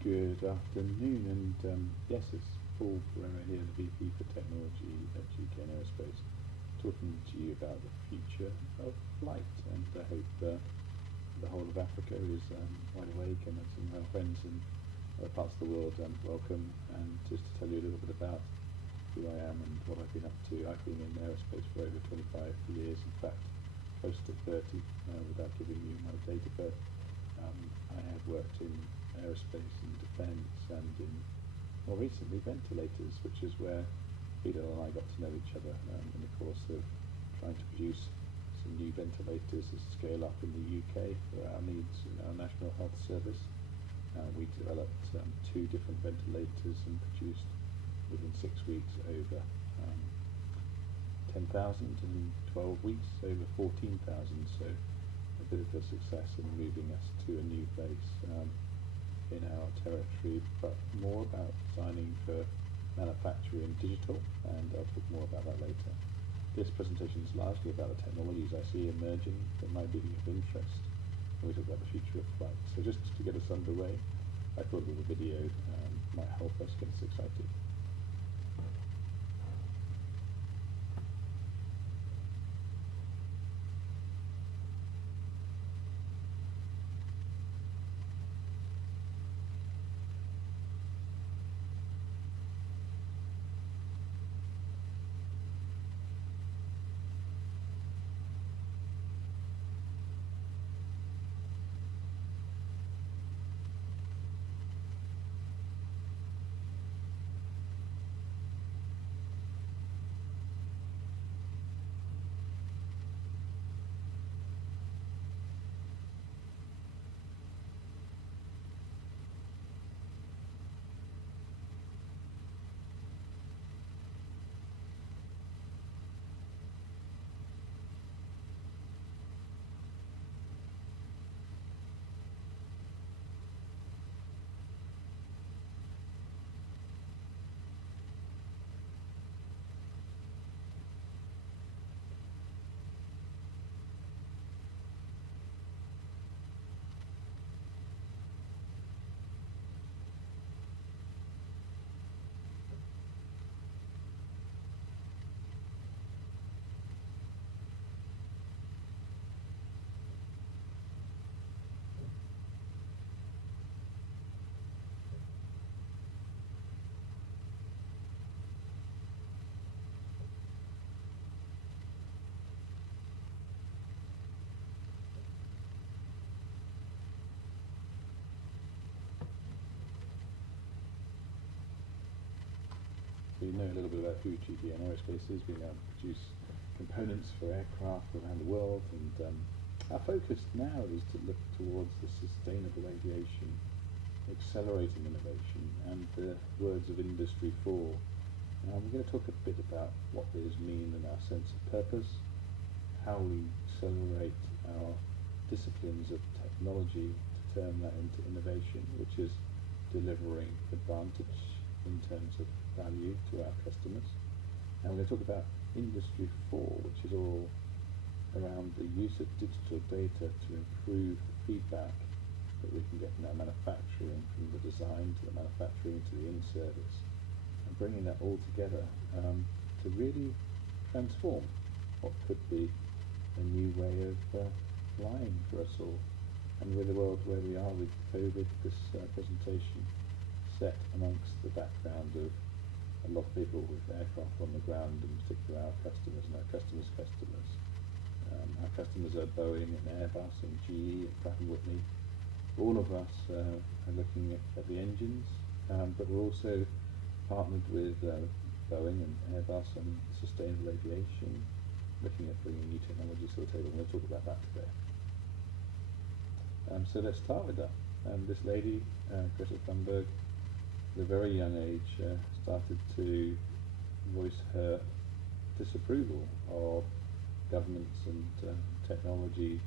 Good afternoon, and yes, it's Paul Perera here, the VP for Technology at GK Aerospace, talking to you about the future of flight. And I hope the whole of Africa is wide awake, and that some of our friends in other parts of the world welcome. And just to tell you a little bit about who I am and what I've been up to. I've been in aerospace for over 25 years, in fact, close to 30, without giving you my date of birth. I have worked in aerospace and defence and in, more recently, ventilators, which is where Peter and I got to know each other in the course of trying to produce some new ventilators to scale up in the UK for our needs in our National Health Service. We developed 2 different ventilators and produced within 6 weeks over 10,000, and 12 weeks over 14,000, so a bit of a success in moving us to a new place in our territory, but more about designing for manufacturing digital, and I'll talk more about that later. This presentation is largely about the technologies I see emerging that might be of interest when we talk about the future of flight. So just to get us underway, I thought a little video might help us get us excited. So you know a little bit about who GK Aerospace is. We now produce components for aircraft around the world, and our focus now is to look towards the sustainable aviation, accelerating innovation, and the words of Industry 4. We're going to talk a bit about what these mean and our sense of purpose, how we accelerate our disciplines of technology to turn that into innovation, which is delivering advantage in terms of value to our customers. And we're going to talk about Industry 4, which is all around the use of digital data to improve the feedback that we can get from our manufacturing, from the design to the manufacturing to the in-service, and bringing that all together to really transform what could be a new way of flying for us all. And with the world where we are with COVID, this presentation set amongst the background of a lot of people with aircraft on the ground, in particular our customers and our customers' customers. Our customers are Boeing and Airbus and GE and Pratt & Whitney. All of us are looking at the engines, but we're also partnered with Boeing and Airbus on sustainable aviation, looking at bringing new technologies to the table. We'll talk about that today. So let's start with that. This lady, Greta Thunberg, at a very young age, started to voice her disapproval of governments and technology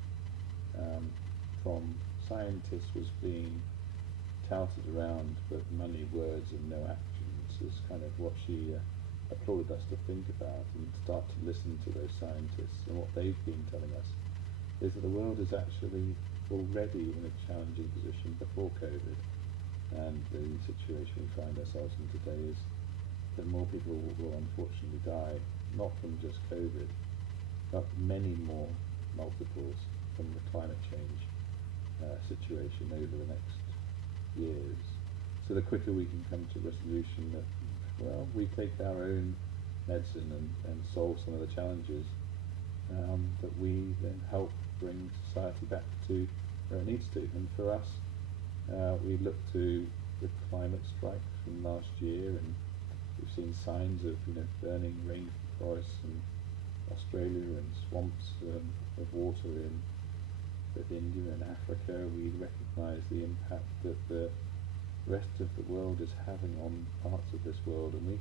from scientists was being touted around, but money, words and no actions is kind of what she applauded us to think about and start to listen to those scientists. And what they've been telling us is that the world is actually already in a challenging position before COVID, And the situation we find ourselves in today is that more people will unfortunately die, not from just COVID, but many more multiples from the climate change situation over the next years. So the quicker we can come to resolution that, well, we take our own medicine and solve some of the challenges, that we then help bring society back to where it needs to. And for us, we look to the climate strike from last year, and we've seen signs of burning rainforests in Australia and swamps of water in both India and Africa. We recognise the impact that the rest of the world is having on parts of this world, and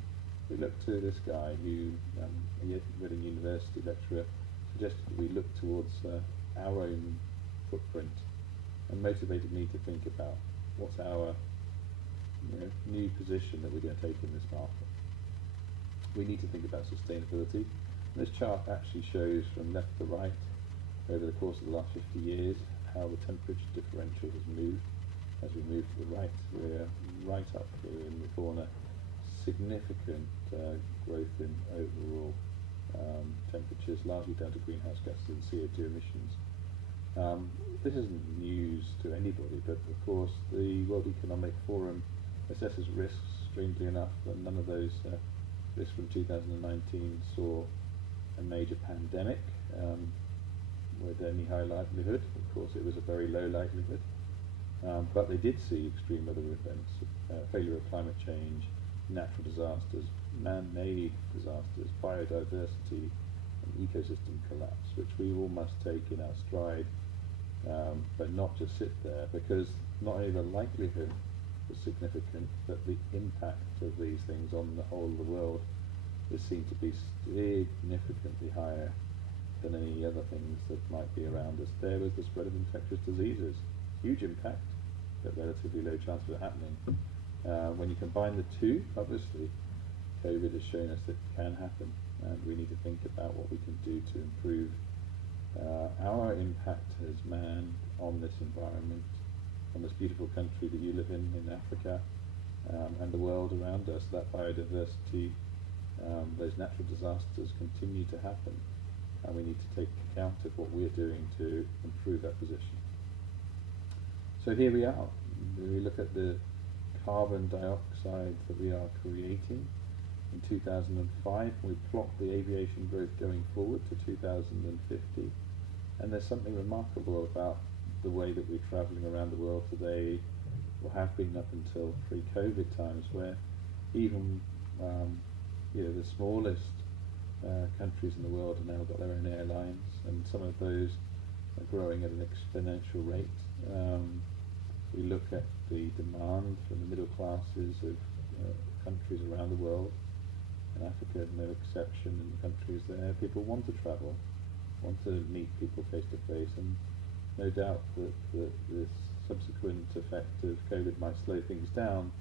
we look to this guy who, a Reading University lecturer, suggested that we look towards our own footprint, and motivated me to think about what's our new position that we're going to take in this market. We need to think about sustainability. This chart actually shows from left to right over the course of the last 50 years how the temperature differential has moved. As we move to the right, we're right up here in the corner. Significant growth in overall temperatures, largely down to greenhouse gases and CO2 emissions. This isn't news to anybody, but of course the World Economic Forum assesses risks, strangely enough, and none of those risks from 2019 saw a major pandemic with any high likelihood. Of course it was a very low likelihood. But they did see extreme weather events, failure of climate change, natural disasters, man-made disasters, biodiversity, and ecosystem collapse, which we all must take in our stride, but not just sit there, because not only the likelihood was significant, but the impact of these things on the whole of the world is seen to be significantly higher than any other things that might be around us. There was the spread of infectious diseases, huge impact, but relatively low chance of it happening. When you combine the two, obviously, COVID has shown us that it can happen, and we need to think about what we can do to improve our impact as man on this environment, on this beautiful country that you live in Africa, and the world around us. That biodiversity, those natural disasters continue to happen, and we need to take account of what we're doing to improve that position. So here we are. We look at the carbon dioxide that we are creating. In 2005, we plot the aviation growth going forward to 2050, and there's something remarkable about the way that we're travelling around the world today, or have been up until pre-COVID times, where even the smallest countries in the world have now got their own airlines, and some of those are growing at an exponential rate. We look at the demand from the middle classes of countries around the world, and Africa no exception. In the countries there, people want to travel, want to meet people face to face, and no doubt that this subsequent effect of COVID might slow things down,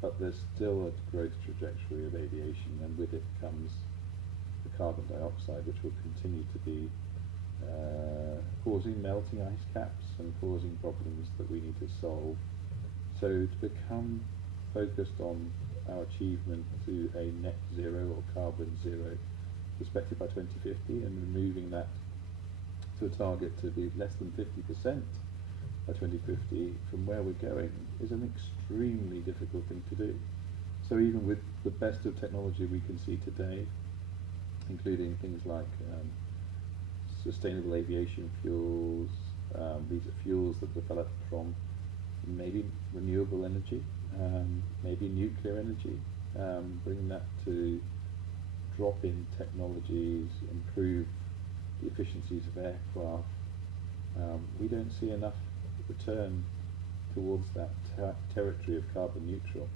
but there's still a growth trajectory of aviation, and with it comes the carbon dioxide, which will continue to be causing melting ice caps and causing problems that we need to solve. So to become focused on our achievement to a net zero or carbon zero perspective by 2050, and removing that to a target to be less than 50% by 2050 from where we're going, is an extremely difficult thing to do. So even with the best of technology we can see today, including things like sustainable aviation fuels, these are fuels that develop from maybe renewable energy, maybe nuclear energy, bring that to drop-in technologies, improve the efficiencies of aircraft. We don't see enough return towards that territory of carbon neutral.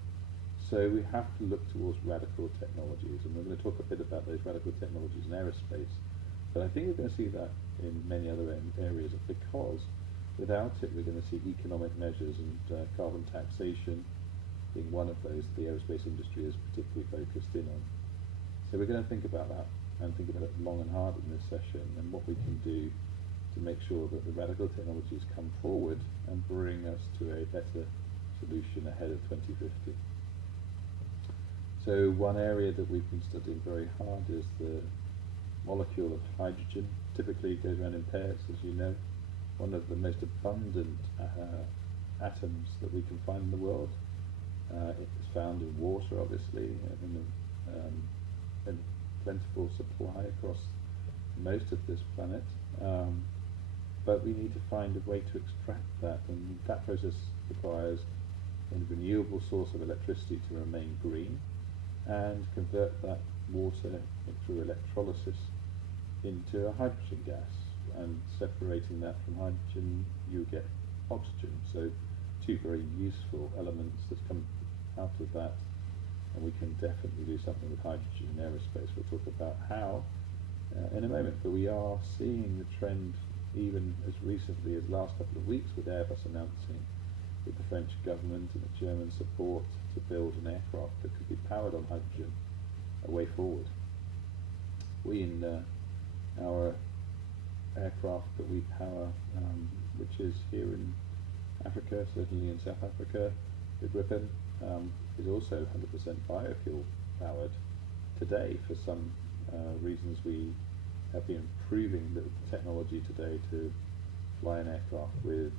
So we have to look towards radical technologies, and we're going to talk a bit about those radical technologies in aerospace. But I think we're going to see that in many other areas, because without it we're going to see economic measures, and carbon taxation being one of those the aerospace industry is particularly focused in on. So we're going to think about that, and think about it long and hard in this session, and what we can do to make sure that the radical technologies come forward and bring us to a better solution ahead of 2050. So one area that we've been studying very hard is the molecule of hydrogen. Typically it goes around in pairs, as you know. One of the most abundant atoms that we can find in the world. It's found in water, obviously, in plentiful supply across most of this planet. But we need to find a way to extract that, and that process requires a renewable source of electricity to remain green, and convert that water through electrolysis into a hydrogen gas, and separating that from hydrogen you get oxygen. So two very useful elements that come out of that, and we can definitely do something with hydrogen in aerospace. We'll talk about how in a moment, but we are seeing the trend even as recently as the last couple of weeks, with Airbus announcing, with the French government and the German support, to build an aircraft that could be powered on hydrogen, a way forward. We in our aircraft that we power, which is here in Africa, certainly in South Africa, the Gripen, is also 100% biofuel powered. Today, for some reasons, we have been improving the technology today to fly an aircraft with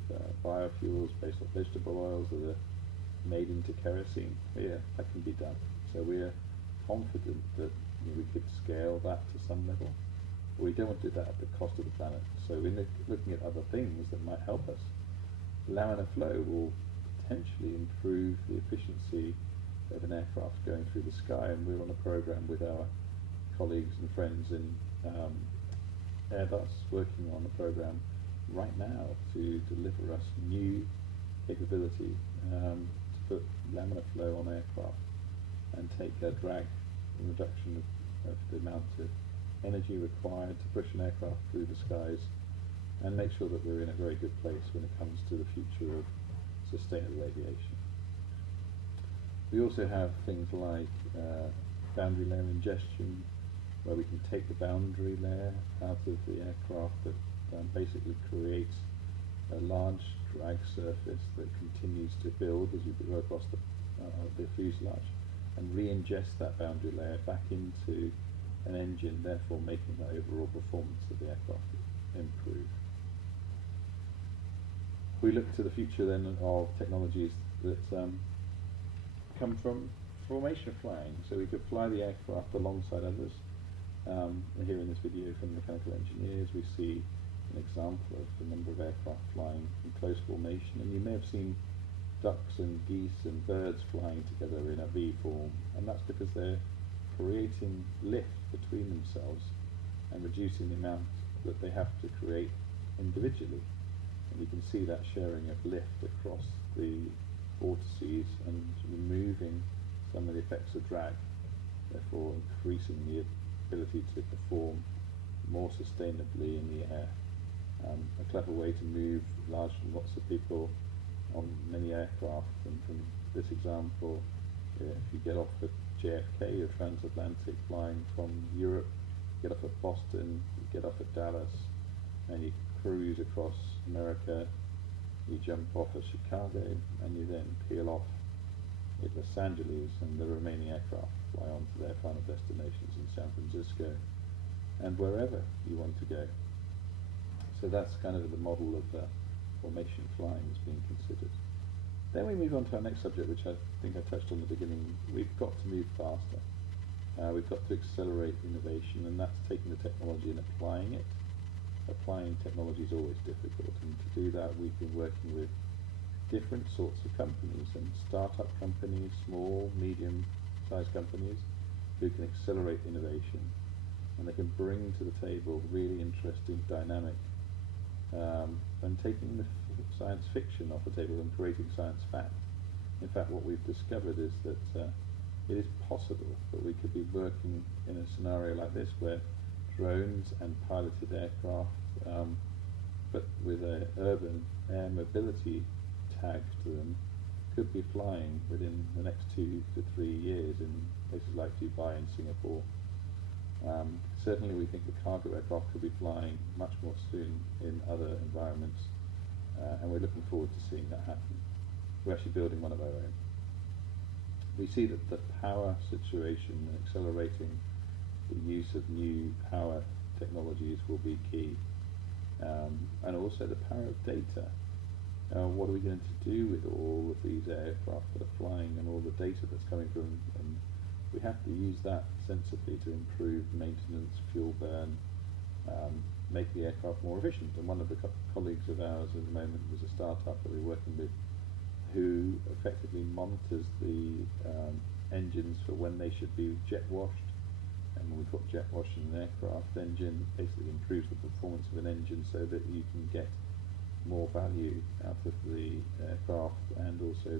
biofuels based on vegetable oils that are made into kerosene. Yeah, that can be done. So we're confident that we could scale that to some level. But we don't want to do that at the cost of the planet. So we're looking at other things that might help us. Laminar flow will potentially improve the efficiency of an aircraft going through the sky, and we're on a program with our colleagues and friends in Airbus, working on a program right now to deliver us new capability to put laminar flow on aircraft and take a drag reduction of the amount of energy required to push an aircraft through the skies, and make sure that we're in a very good place when it comes to the future of sustainable aviation. We also have things like boundary layer ingestion, where we can take the boundary layer out of the aircraft that basically creates a large drag surface that continues to build as you go across the fuselage, and re-ingest that boundary layer back into an engine, therefore making the overall performance of the aircraft improve. We look to the future then of technologies that come from formation flying, so we could fly the aircraft alongside others. Here in this video from mechanical engineers, we see an example of a number of aircraft flying in close formation, and you may have seen ducks and geese and birds flying together in a V form, and that's because they're creating lift between themselves and reducing the amount that they have to create individually. And you can see that sharing of lift across the vortices and removing some of the effects of drag, therefore increasing the ability to perform more sustainably in the air. A clever way to move large lots of people on many aircraft, and from this example, if you get off at JFK, you're transatlantic flying from Europe, you get off at Boston, you get off at Dallas, and you cruise across America, you jump off at Chicago, and you then peel off at Los Angeles, and the remaining aircraft fly on to their final destinations in San Francisco and wherever you want to go. So that's kind of the model of formation flying is being considered. Then we move on to our next subject, which I think I touched on at the beginning. We've got to move faster. We've got to accelerate innovation, and that's taking the technology and applying it. Applying technology is always difficult, and to do that we've been working with different sorts of companies, and start-up companies, small, medium-sized companies, who can accelerate innovation, and they can bring to the table really interesting dynamic, and taking the science fiction off the table and creating science fact. In fact, what we've discovered is that it is possible that we could be working in a scenario like this, where drones and piloted aircraft, but with an urban air mobility tag to them, could be flying within the next 2 to 3 years in places like Dubai and Singapore. Certainly we think the cargo aircraft could be flying much more soon in other environments, and we're looking forward to seeing that happen. we're actually building one of our own. We see that the power situation and accelerating the use of new power technologies will be key, and also the power of data. What are we going to do with all of these aircraft that are flying and all the data that's coming from them? And we have to use that sensibly to improve maintenance, fuel burn, make the aircraft more efficient. And one of the colleagues of ours at the moment was a startup that we're working with who effectively monitors the engines for when they should be jet washed. And when we put jet wash in an aircraft engine, basically improves the performance of an engine so that you can get more value out of the aircraft and also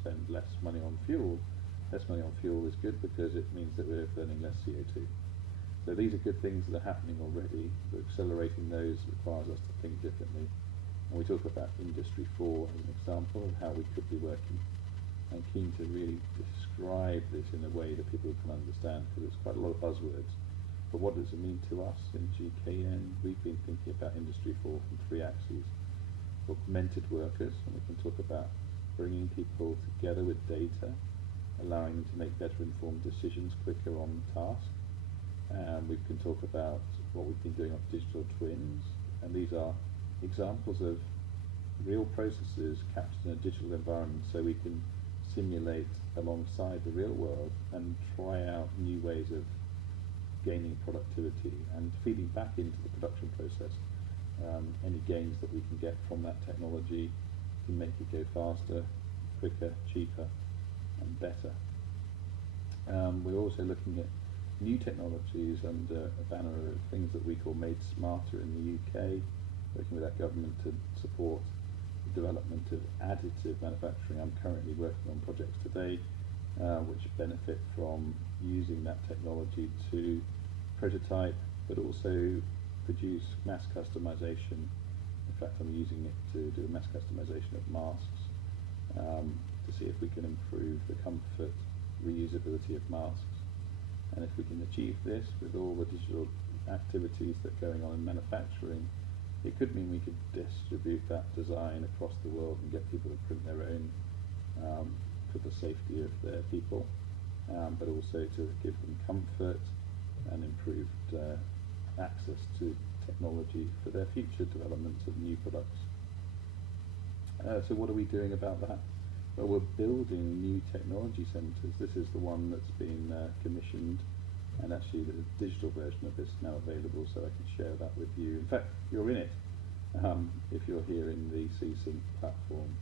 spend less money on fuel. Less money on fuel is good because it means that we're burning less CO2. So these are good things that are happening already, but accelerating those requires us to think differently. And we talk about Industry 4 as an example of how we could be working. I'm keen to really describe this in a way that people can understand, because it's quite a lot of buzzwords. But what does it mean to us in GKN? We've been thinking about Industry 4 from 3 axes. Augmented workers, and we can talk about bringing people together with data, allowing them to make better informed decisions quicker on task. We can talk about what we've been doing on digital twins, and these are examples of real processes captured in a digital environment, so we can simulate alongside the real world and try out new ways of gaining productivity and feeding back into the production process. Any gains that we can get from that technology can make it go faster, quicker, cheaper and better. We're also looking at new technologies under a banner of things that we call Made Smarter in the UK, working with our government to support the development of additive manufacturing. I'm currently working on projects today which benefit from using that technology to prototype, but also produce mass customization. In fact, I'm using it to do a mass customization of masks to see if we can improve the comfort, reusability of masks. And if we can achieve this with all the digital activities that are going on in manufacturing, it could mean we could distribute that design across the world and get people to print their own for the safety of their people, but also to give them comfort and improved access to technology for their future developments of new products. So what are we doing about that? Well, we're building new technology centres. This is the one that's been commissioned, and actually the digital version of this is now available, so I can share that with you. In fact, you're in it if you're here in the CSync platform.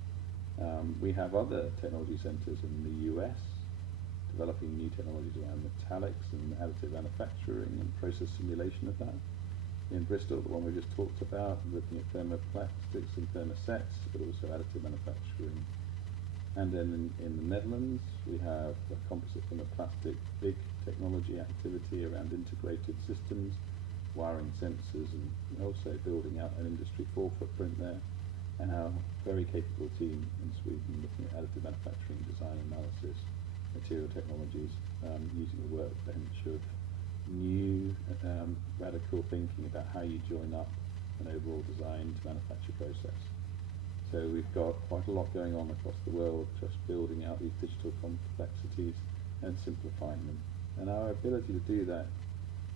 We have other technology centres in the US developing new technologies around metallics and additive manufacturing and process simulation of that. In Bristol, the one we just talked about, looking at thermoplastics and thermosets, but also additive manufacturing. And then in the Netherlands, we have a composite thermoplastic big technology activity around integrated systems, wiring sensors, and also building out an Industry 4 footprint there. And our very capable team in Sweden looking at additive manufacturing, design analysis, material technologies, using a workbench of new radical thinking about how you join up an overall design to manufacture process. So we've got quite a lot going on across the world, just building out these digital complexities and simplifying them. And our ability to do that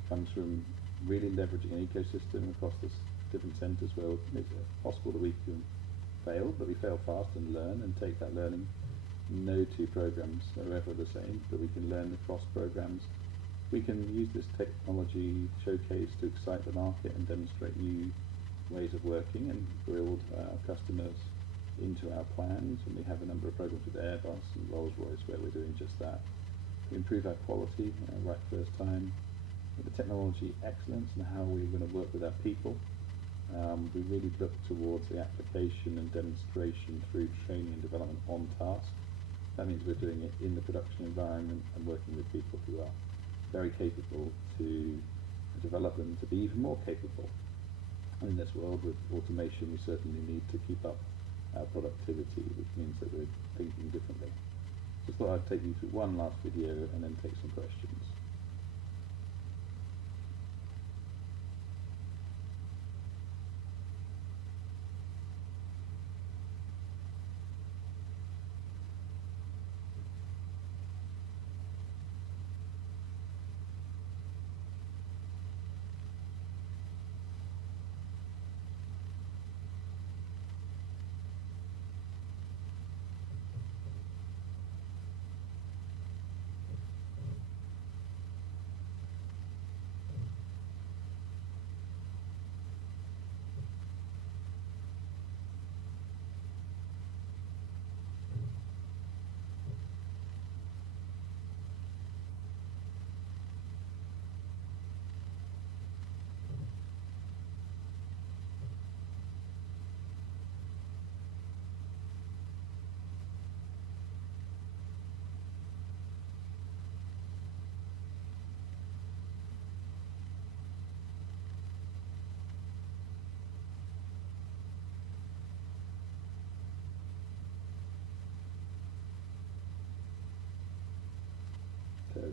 comes from really leveraging an ecosystem across the different centres where it's possible that we can fail, but we fail fast and learn and take that learning. No two programs are ever the same, but we can learn across programs. We can use this technology showcase to excite the market and demonstrate new ways of working and build our customers into our plans, and we have a number of programs with Airbus and Rolls-Royce where we're doing just that. We improve our quality right first time. With the technology excellence and how we're going to work with our people, we really look towards the application and demonstration through training and development on task. That means we're doing it in the production environment and working with people who are very capable to develop them to be even more capable. And in this world with automation, we certainly need to keep up our productivity, which means that we're thinking differently. Just thought I'd take you through one last video and then take some questions.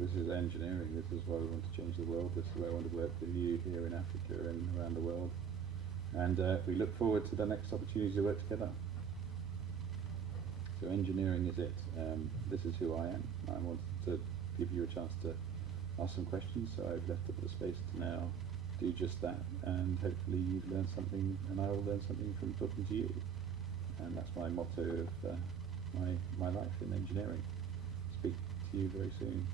this is engineering. This is why we want to change the world. This is where I want to work with you here in Africa and around the world. And we look forward to the next opportunity to work together. So engineering is it. This is who I am. I want to give you a chance to ask some questions, so I've left a bit of space to now do just that, and hopefully you've learned something and I will learn something from talking to you. And that's my motto of my life in engineering. Speak to you very soon.